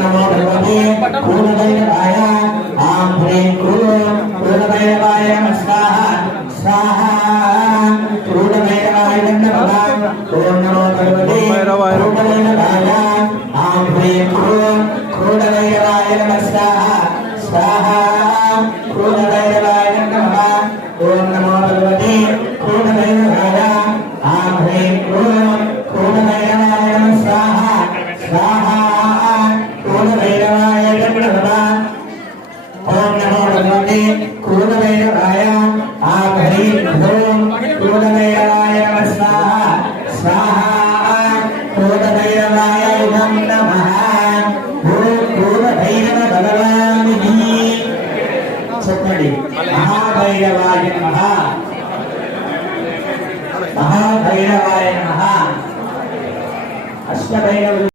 नमो भगवते पूर्णदैवाय आं ह्रीं क्रूं पूर्णदैवाय नमः स्वाहा स्वाहा पूर्णदैवाय नमः ओम नमो भगवते पूर्णदैवाय आं ह्रीं क्रूं पूर्णदैवाय नमः स्वाहा स्वाहा पूर्णदैवाय नमः ओम नमो भगवते पूर्णदैवाय आं ह्रीं क्रूं पूर्णदैवाय नमः स्वाहा स्वाहा